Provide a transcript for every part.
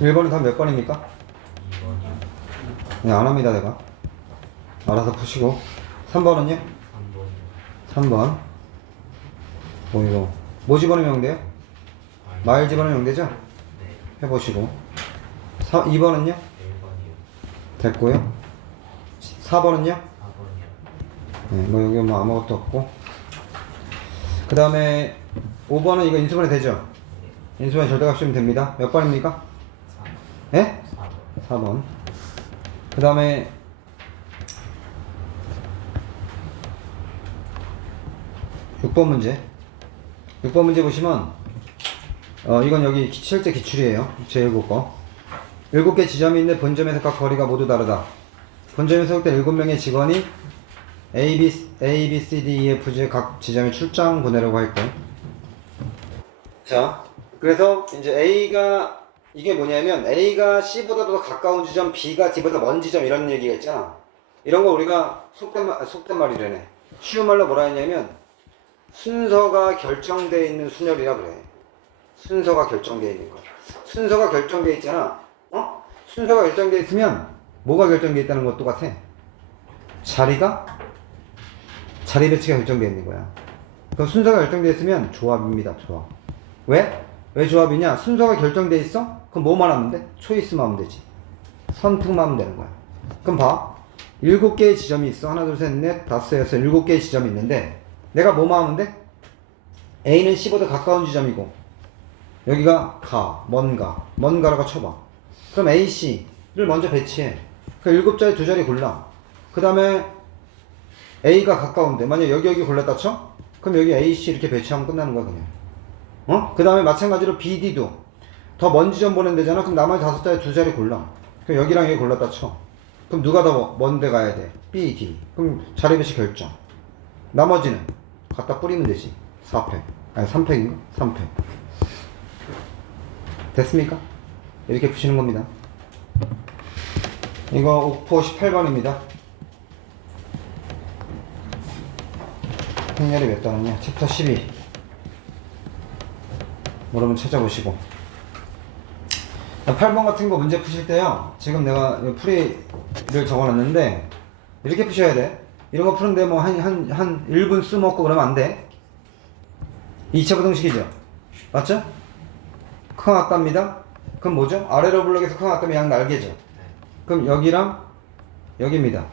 1번은 답몇 번입니까? 2번이요. 네, 안 합니다, 내가. 알아서 푸시고. 3번은요? 3번이요. 3번. 뭐, 이거. 뭐 집어넣으면 돼요? 마일 집어넣으면 되죠? 네. 해보시고. 4, 2번은요? 1번이요. 됐고요. 4번은요? 4번이요. 네, 뭐 여기 뭐 아무것도 없고. 그 다음에 5번은 이거 인수분해 되죠? 인수분해 절대값 쓰면 됩니다. 몇 번입니까? 4번. 예? 4번. 4번. 그 다음에 6번 문제. 6번 문제 보시면 어 이건 여기 기- 실제 기출이에요. 제7 거. 7개 지점이 있는데 본점에서 각 거리가 모두 다르다. 본점에 소속된 7명의 직원이 A, B, A, B, C, D, E, F, G 각 지점에 출장 보내려고 할 때. 자, 그래서 이제 A가 이게 뭐냐면 A가 C보다 더 가까운 지점, B가 D보다 먼 지점 이런 얘기가 있잖아. 이런 거 우리가 속된 말, 속된 말이래네. 쉬운 말로 뭐라 했냐면 순서가 결정되어 있는 순열이라 그래. 순서가 결정되어 있는 거. 순서가 결정되어 있잖아. 어? 순서가 결정되어 있으면 뭐가 결정되어 있다는 것 똑같아. 자리가 자리 배치가 결정되어 있는 거야. 그럼 순서가 결정되어 있으면 조합입니다. 조합. 왜? 왜 조합이냐? 순서가 결정돼 있어? 그럼 뭐만 하면 돼? 초이스만 하면 되지. 선택만 하면 되는 거야. 그럼 봐. 일곱 개의 지점이 있어. 하나, 둘, 셋, 넷, 다섯, 여섯, 일곱 개의 지점이 있는데 내가 뭐만 하면 돼? A는 C보다 가까운 지점이고 여기가 가, 뭔가, 뭔가라고 쳐봐. 그럼 A, C를 먼저 배치해. 그 일곱 자리 두 자리 골라. 그 다음에 A가 가까운데 만약 여기 여기 골랐다 쳐? 그럼 여기 A, C 이렇게 배치하면 끝나는 거야 그냥. 어? 그 다음에 마찬가지로 BD도 더 먼 지점 보낸 데잖아. 그럼 나머지 다섯 자리 두 자리 골라. 그럼 여기랑 여기 골랐다 쳐. 그럼 누가 더 먼데 가야 돼? B, D. 그럼 자리 배치 결정. 나머지는 갖다 뿌리면 되지. 4팩. 아니 3팩인가? 3팩. 됐습니까? 이렇게 푸시는 겁니다. 이거 옥포 18번입니다. 행렬이 몇 단이냐? 챕터 12. 모르면 찾아보시고. 8번 같은 거 문제 푸실 때요. 지금 내가 이 풀이를 적어놨는데, 이렇게 푸셔야 돼. 이런 거 푸는데 뭐 한, 한, 한 1분 쓰먹고 그러면 안 돼. 2차 부등식이죠. 맞죠? 큰 앞답니다. 그럼 뭐죠? 아래로 블록에서 큰 앞답이 양 날개죠. 그럼 여기랑 여기입니다.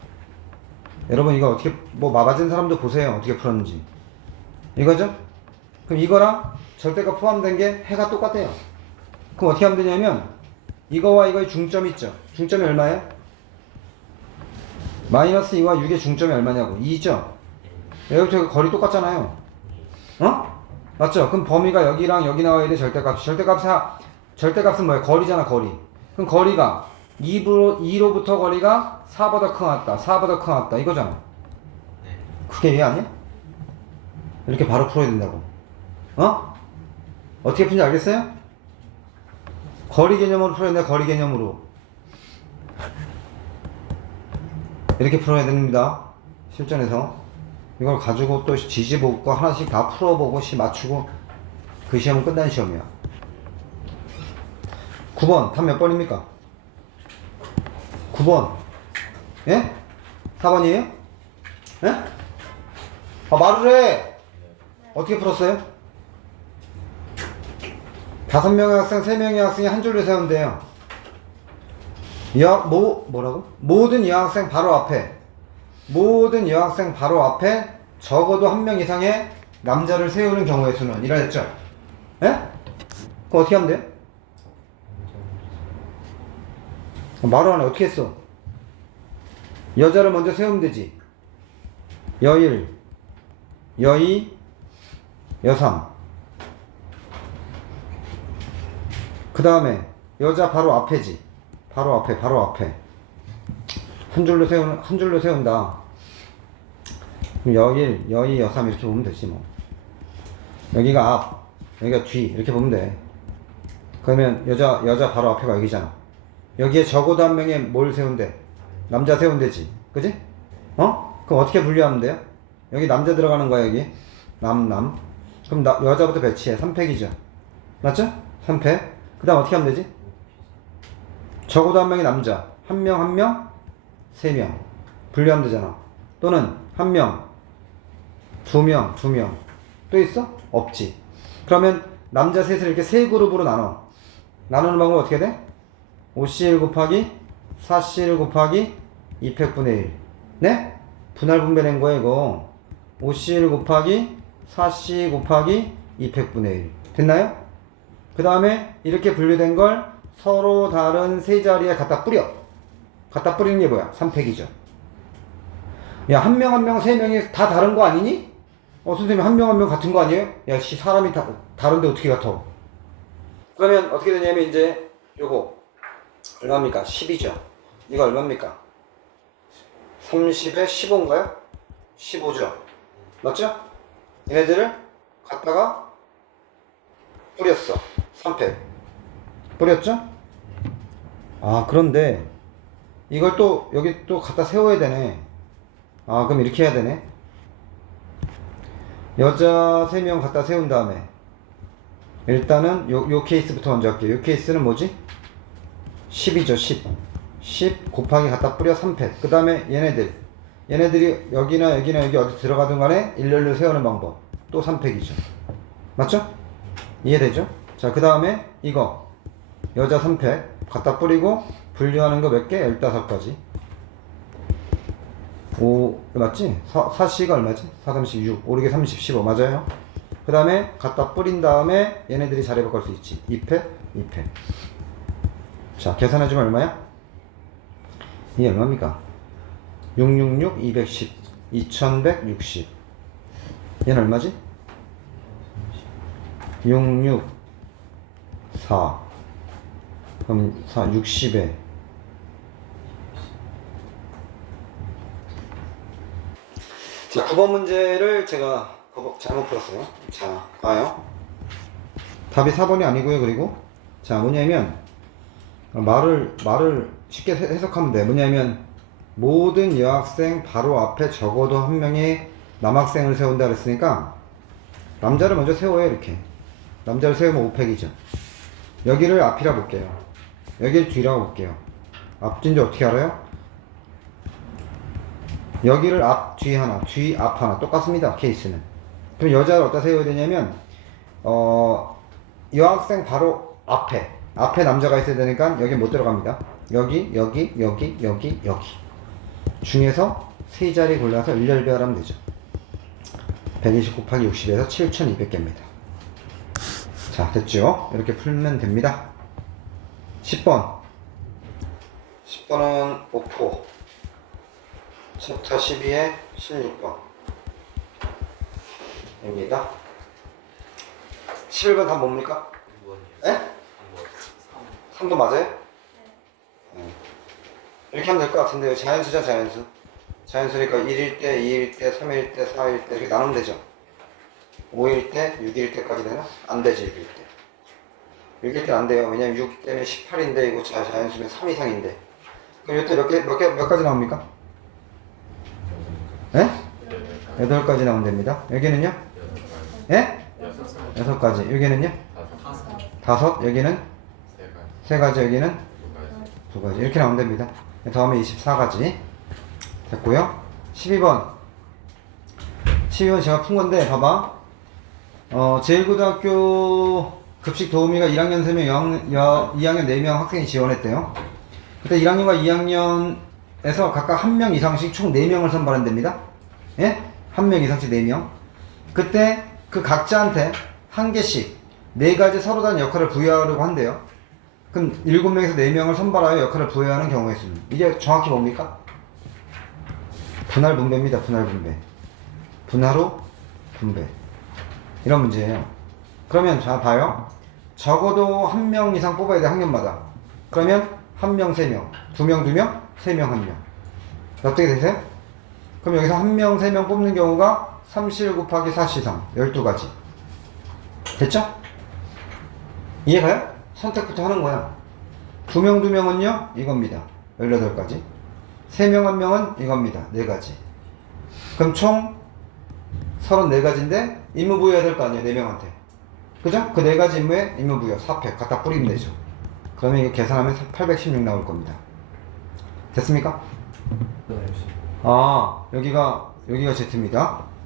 여러분 이거 어떻게 뭐 마맞은 사람도 보세요. 어떻게 풀었는지. 이거죠? 그럼 이거랑 절대값 포함된 게 해가 똑같아요. 그럼 어떻게 하면 되냐면 이거와 이거의 중점이 있죠. 중점이 얼마예요? 마이너스 2와 6의 중점이 얼마냐고. 2죠? 여기부터 거리 똑같잖아요. 어? 맞죠? 그럼 범위가 여기랑 여기 나와야 돼 절대값. 절대값 사 절대값은 뭐야? 거리잖아 거리. 그럼 거리가 2로 2로부터 거리가 4보다 큰 왔다. 4보다 큰 왔다. 이거잖아. 네. 그게 이해 아니야? 이렇게 바로 풀어야 된다고. 어? 어떻게 푸는지 알겠어요? 거리 개념으로 풀어야 된다. 거리 개념으로. 이렇게 풀어야 됩니다. 실전에서. 이걸 가지고 또 지지보고 하나씩 다 풀어보고 시 맞추고 그 시험은 끝난 시험이야. 9번 답 몇 번입니까? 9번 예? 4번이에요? 예? 아 말을 해 어떻게 풀었어요? 다섯 명의 학생, 세 명의 학생이 한 줄로 돼요. 여학, 뭐, 뭐라고? 모든 여학생 바로 앞에, 모든 여학생 바로 앞에 적어도 한 명 이상의 남자를 세우는 경우의 수는 이라 했죠? 예? 그럼 어떻게 하면 돼요? 말을 안 해. 어떻게 했어? 여자를 먼저 세우면 되지. 여일, 여이, 여삼. 그 다음에 여자 바로 앞에지. 바로 앞에, 바로 앞에. 한 줄로 세우는, 한 줄로 세운다. 여일, 여이, 여삼 이렇게 보면 되지 뭐. 여기가 앞, 여기가 뒤 이렇게 보면 돼. 그러면 여자 여자 바로 앞에가 여기잖아. 여기에 적어도 한 명에 뭘 세운대? 남자 세운대지. 그지? 어? 그럼 어떻게 분류하면 돼요? 여기 남자 들어가는 거야, 여기. 남, 남. 그럼 나, 여자부터 배치해. 3팩이죠. 맞죠? 3팩. 그 다음 어떻게 하면 되지? 적어도 한 명이 남자. 한 명, 한 명, 세 명. 분류하면 되잖아. 또는 한 명, 두 명, 두 명. 또 있어? 없지. 그러면 남자 셋을 이렇게 세 그룹으로 나눠. 나누는 방법 어떻게 돼? 5C1 곱하기 4C1 곱하기 2팩분의 1. 네? 분할 분배된 거야 이거. 5C1 곱하기 4C 곱하기 2팩분의 1. 됐나요? 그 다음에 이렇게 분류된 걸 서로 다른 세 자리에 갖다 뿌려. 갖다 뿌리는 게 뭐야? 3팩이죠. 야, 한 명 한 명 세 명이 다 다른 거 아니니? 어, 선생님 한 명 한 명 같은 거 아니에요? 야, 씨, 사람이 다 다른데 어떻게 같아? 그러면 어떻게 되냐면 이제 요거 얼마입니까? 10이죠. 이거 얼마입니까? 30에 15인가요? 15죠. 맞죠? 얘네들을 갖다가 뿌렸어. 3팩. 뿌렸죠? 아, 그런데 이걸 또 여기 또 갖다 세워야 되네. 아, 그럼 이렇게 해야 되네. 여자 3명 갖다 세운 다음에 일단은 요, 요 케이스부터 먼저 할게요. 요 케이스는 뭐지? 10이죠, 10. 10 곱하기 갖다 뿌려 3팩. 그 다음에 얘네들. 얘네들이 여기나 여기나 여기 어디 들어가든 간에 일렬로 세우는 방법. 또 3팩이죠. 맞죠? 이해되죠? 자, 그 다음에 이거. 여자 3팩. 갖다 뿌리고 분류하는 거 몇 개? 15가지. 5, 맞지? 4, 4C가 얼마지? 4, 30, 6. 5, 6에 30, 15. 맞아요? 그 다음에 갖다 뿌린 다음에 얘네들이 자리 바꿀 수 있지. 2팩, 2팩. 자, 계산해주면 얼마야? 이게 얼마입니까? 666, 210, 2160. 얘는 얼마지? 66, 4. 그럼 4, 60에. 자, 9번 문제를 제가 잘못 풀었어요. 자, 봐요. 답이 4번이 아니고요. 그리고 자, 뭐냐면 말을 말을 쉽게 해- 해석하면 돼. 뭐냐면 모든 여학생 바로 앞에 적어도 한 명의 남학생을 세운다 그랬으니까 남자를 먼저 세워요. 이렇게. 남자를 세우면 5팩이죠. 여기를 앞이라 볼게요. 여기를 뒤라고 볼게요. 앞뒤인지 어떻게 알아요? 여기를 앞, 뒤 하나, 뒤, 앞 하나. 똑같습니다. 케이스는. 그럼 여자를 어디다 세워야 되냐면, 어, 여학생 바로 앞에. 앞에 남자가 있어야 되니까 여기 못 들어갑니다. 여기, 여기, 여기, 여기, 여기. 중에서 세 자리 골라서 일렬배열하면 되죠. 120 곱하기 60에서 7200개입니다. 자, 됐죠? 이렇게 풀면 됩니다. 10번. 10번은 오포. 챕터 12의 16번. 입니다. 11번 답 뭡니까? 3번이요. 에? 3번 맞아요? 네. 이렇게 하면 될 것 같은데요. 자연수죠, 자연수. 자연수니까 1일 때, 2일 때, 3일 때, 4일 때 이렇게 나누면 되죠. 5일 때, 6일 때까지 되나? 안 되지, 6일 때. 6일 때는 안 돼요. 왜냐면 6 때문에 18인데 이거 자, 자연수면 3 이상인데. 그럼 이때 몇 개, 몇 개, 몇 가지 나옵니까? 예? 8가지 나오면 됩니다. 여기는요? 예? 여섯 가지. 여기는요? 다섯. 여기는 세 가지. 여기는 두 가지. 이렇게 나오면 됩니다. 다음에 24가지. 됐고요. 12번. 12번 제가 푼 건데, 봐봐. 어, 제1고등학교 급식 도우미가 1학년 3명, 여, 여, 2학년 4명 학생이 지원했대요. 그때 1학년과 2학년에서 각각 한명 이상씩 총 4명을 선발한답니다. 예? 한명 이상씩 4명. 그때 그 각자한테 한 개씩 네 가지 서로 다른 역할을 부여하려고 한대요. 그럼 7명에서 4명을 선발하여 역할을 부여하는 경우의 수는 이게 정확히 뭡니까? 분할 분배입니다. 분할 분배. 분할로 분배. 이런 문제예요. 그러면 자 봐요. 적어도 한 명 이상 뽑아야 돼 학년마다. 그러면 한 명, 세 명, 두 명, 두 명, 세 명, 한 명. 어떻게 되세요? 그럼 여기서 한 명, 세 명 뽑는 경우가 37 곱하기 4 시상 12가지. 됐죠? 이해가요? 선택부터 하는 거야. 두 명, 두 명은요? 이겁니다. 18가지. 세 명, 한 명은 이겁니다. 네 가지. 그럼 총 34가지인데 임무 부여해야 될 거 아니에요 4명한테. 그죠? 그 4가지 임무에 임무 부여 4팩 갖다 뿌리면 되죠. 그러면 이거 계산하면 816 나올 겁니다. 됐습니까? 네, 아 여기가 여기가 Z입니다.